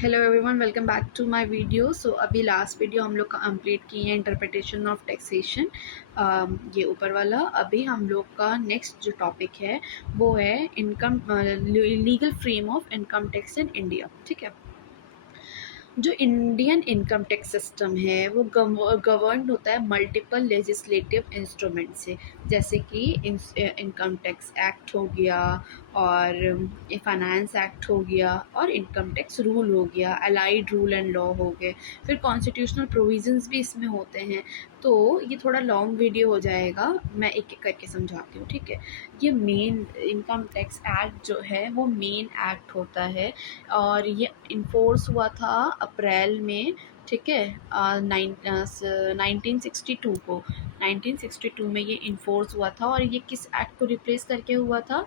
Hello everyone, welcome back to my video. So अभी last video हम लोग complete किए हैं इंटरप्रिटेशन ऑफ टैक्सेशन, ये ऊपर वाला। अभी हम लोग का नेक्स्ट जो टॉपिक है वो है income legal frame of income tax in India. ठीक है। जो इंडियन इनकम टैक्स सिस्टम है वो गवर्न होता है मल्टीपल लेजिस्लेटिव इंस्ट्रूमेंट से, जैसे कि इनकम टैक्स एक्ट हो गया और फाइनेंस एक्ट हो गया और इनकम टैक्स रूल हो गया, अलाइड रूल एंड लॉ हो गए, फिर कॉन्स्टिट्यूशनल प्रोविजंस भी इसमें होते हैं। तो ये थोड़ा लॉन्ग वीडियो हो जाएगा, मैं एक एक करके समझाती हूँ। ठीक है। ये मेन इनकम टैक्स एक्ट जो है वो मेन एक्ट होता है और ये इन्फोर्स हुआ था अप्रैल में। ठीक है। 1962 को 1962 में ये इन्फोर्स हुआ था। और ये किस एक्ट को रिप्लेस करके हुआ था?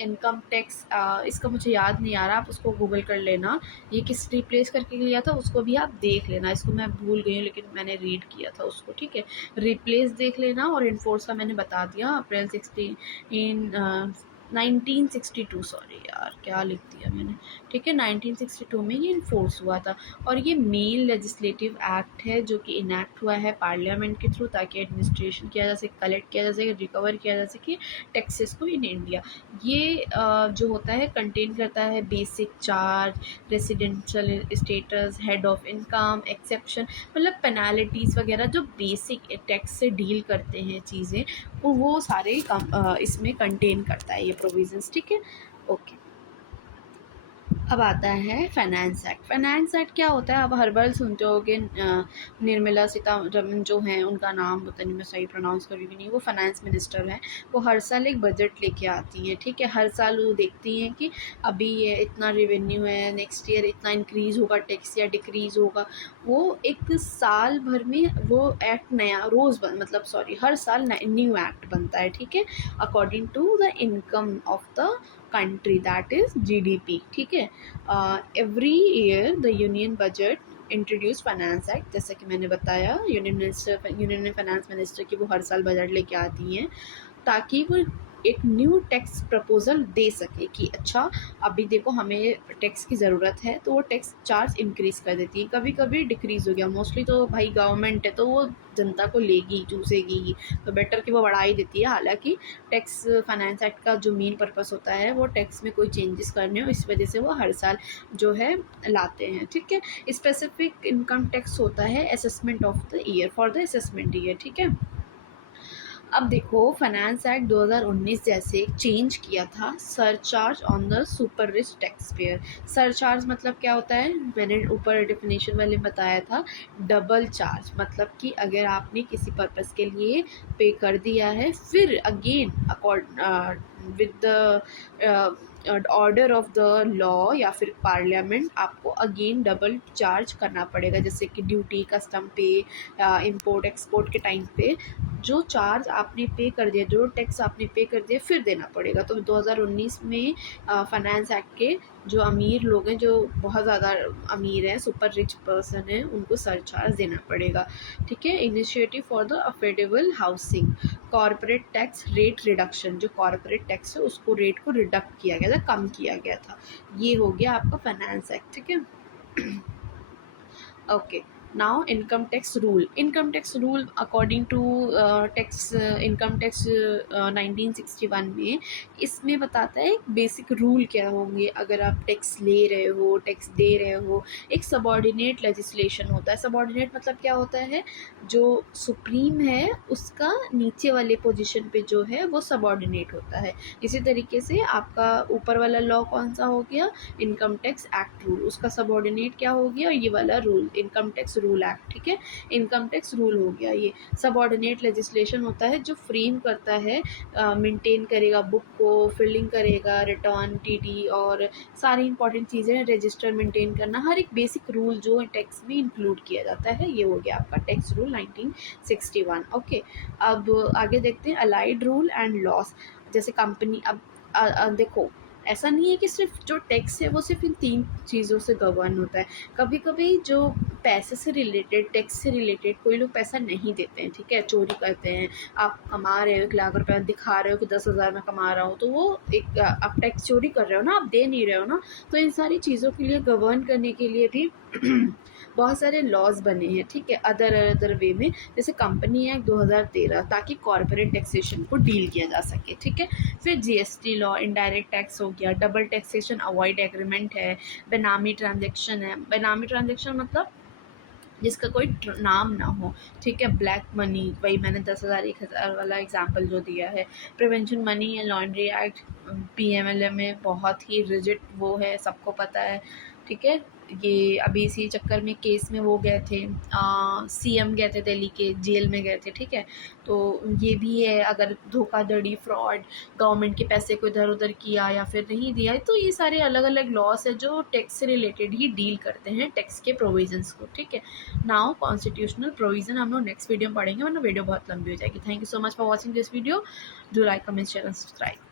इनकम टैक्स, इसका मुझे याद नहीं आ रहा, आप उसको गूगल कर लेना। ये किस रिप्लेस करके लिया था उसको भी आप देख लेना। इसको मैं भूल गई हूँ लेकिन मैंने रीड किया था उसको। ठीक है। रिप्लेस देख लेना और इन्फोर्स का मैंने बता दिया अप्रैल 1962। सॉरी यार, क्या लिख दिया मैंने। ठीक है। 1962 में ये इन्फोर्स हुआ था और ये मेन लेजिस्लेटिव एक्ट है जो कि इनैक्ट हुआ है पार्लियामेंट के थ्रू, ताकि एडमिनिस्ट्रेशन किया जा सके, कलेक्ट किया जा सके, रिकवर किया जा सके टैक्सेस को इन इंडिया। ये जो होता है कंटेन करता है basic charge, residential status, head of income, exception, मतलब पेनाल्टीज़ वगैरह जो बेसिक टैक्स से डील करते हैं चीज़ें, वो सारे इसमें कंटेन करता है ये प्रोविजंस। ठीक है। ओके। अब आता है फाइनेंस एक्ट। फाइनेंस एक्ट क्या होता है? आप हर बार सुनते हो कि निर्मला सीतारमन जो हैं, उनका नाम पता नहीं मैं सही प्रोनाउंस कर रही भी नहीं, वो फाइनेंस मिनिस्टर हैं। वो हर साल एक बजट लेके आती हैं। ठीक है। हर साल वो देखती हैं कि अभी ये इतना रेवेन्यू है, नेक्स्ट ईयर इतना इंक्रीज़ होगा टैक्स या डिक्रीज़ होगा। वो एक साल भर में वो एक्ट नया रोज़ मतलब सॉरी हर साल न्यू एक्ट बनता है। ठीक है। According to the income of the country, that is GDP. ठीक है। Every year the union budget introduce finance act, जैसे कि मैंने बताया यूनियन फाइनेंस मिनिस्टर की वो हर साल बजट लेके आती हैं ताकि वो एक न्यू टैक्स प्रपोजल दे सके कि अच्छा अभी देखो हमें टैक्स की ज़रूरत है, तो वो टैक्स चार्ज इंक्रीज़ कर देती है। कभी कभी डिक्रीज़ हो गया, मोस्टली तो भाई गवर्नमेंट है तो वो जनता को लेगी, चूसेगी ही, तो बेटर कि वो बढ़ा ही देती है। हालांकि टैक्स फाइनेंस एक्ट का जो मेन पर्पस होता है वो टैक्स में कोई चेंजेस करने हो, इस वजह से वो हर साल जो है लाते हैं। ठीक है। स्पेसिफिक इनकम टैक्स होता है assessment of the year, for the assessment year. ठीक है। अब देखो फाइनेंस एक्ट 2019 जैसे चेंज किया था surcharge on the super rich tax payer. Surcharge मतलब क्या होता है? मैंने ऊपर डेफिनेशन वाले बताया था। डबल चार्ज मतलब कि अगर आपने किसी पर्पस के लिए पे कर दिया है, फिर again with the order of the law या फिर पार्लियामेंट आपको अगेन डबल चार्ज करना पड़ेगा, जैसे कि ड्यूटी, कस्टम पे, इंपोर्ट एक्सपोर्ट के टाइम पे जो चार्ज आपने पे कर दिया, जो टैक्स आपने पे कर दिया, फिर देना पड़ेगा। तो 2019 में फाइनेंस एक्ट के जो अमीर लोग हैं, जो बहुत ज़्यादा अमीर हैं, सुपर रिच पर्सन हैं, उनको सरचार्ज देना पड़ेगा। ठीक है। Initiative for the affordable housing, corporate tax rate reduction, जो कॉर्पोरेट टैक्स है उसको रेट को रिडक्ट किया गया था, कम किया गया था। ये हो गया आपका फाइनेंस एक्ट। ठीक है। Okay. Now income tax rule. Income tax rule according to tax income tax 1961 में, इसमें बताता है बेसिक रूल क्या होंगे अगर आप टैक्स ले रहे हो, टैक्स दे रहे हो। एक सबॉर्डिनेट लेजिस्लेशन होता है। सबॉर्डिनेट मतलब क्या होता है? जो सुप्रीम है उसका नीचे वाले पोजीशन पे जो है वो सबॉर्डिनेट होता है। इसी तरीके से आपका ऊपर वाला लॉ कौन सा हो गया? इनकम टैक्स एक्ट रूल, उसका सबॉर्डिनेट क्या हो गया? ये वाला rule, income tax rule act. ठीक है। इनकम टैक्स रूल हो गया। ये सबॉर्डिनेट लेजिस्लेशन होता है जो फ्रेम करता है, मेंटेन करेगा बुक को, फिलिंग करेगा, रिटर्न, टीडी और सारी इंपॉर्टेंट चीज़ें, रजिस्टर मेंटेन करना, हर एक बेसिक रूल जो टैक्स में इंक्लूड किया जाता है। ये हो गया आपका टैक्स रूल 1961। ओके। अब आगे देखते हैं अलाइड रूल एंड लॉस। जैसे कंपनी, अब देखो ऐसा नहीं है कि सिर्फ जो टैक्स है वो सिर्फ इन 3 चीज़ों से गवर्न होता है। कभी कभी जो पैसे से रिलेटेड, टैक्स से रिलेटेड कोई लोग पैसा नहीं देते हैं, ठीक है, चोरी करते हैं। आप कमा रहे हो 1 लाख रुपए, दिखा रहे हो कि 10,000 में कमा रहा हूँ, तो वो एक आप टैक्स चोरी कर रहे हो ना, आप दे नहीं रहे हो ना। तो इन सारी चीज़ों के लिए गवर्न करने के लिए भी बहुत सारे लॉज बने हैं, ठीक है, अदर वे में। जैसे कंपनी एक्ट 2013, ताकि कॉर्पोरेट टैक्सेशन को डील किया जा सके, ठीक है। फिर जीएसटी लॉ, इनडायरेक्ट टैक्स हो गया, डबल टैक्सेशन अवॉइड एग्रीमेंट है, बेनामी ट्रांजेक्शन है। बेनामी ट्रांजेक्शन मतलब जिसका कोई नाम ना हो, ठीक है। ब्लैक मनी, वही मैंने 10,000 1,000 वाला एग्जांपल जो दिया है। Prevention money and laundry act PMLA में बहुत ही रिजिड वो है, सबको पता है, ठीक है। ये अभी इसी चक्कर में केस में वो गए थे, सीएम गए थे दिल्ली के, जेल में गए थे, ठीक है। तो ये भी है, अगर धोखाधड़ी, फ्रॉड, गवर्नमेंट के पैसे को इधर उधर किया या फिर नहीं दिया, तो ये सारे अलग अलग लॉस है जो टैक्स से रिलेटेड ही डील करते हैं, टैक्स के प्रोविजंस को, ठीक है। नाउ कॉन्स्टिट्यूशनल प्रोविजन हम लोग नेक्स्ट वीडियो में पढ़ेंगे, वरना वीडियो बहुत लंबी हो जाएगी। Thank you so much for watching this video. Do like, comment, share and subscribe.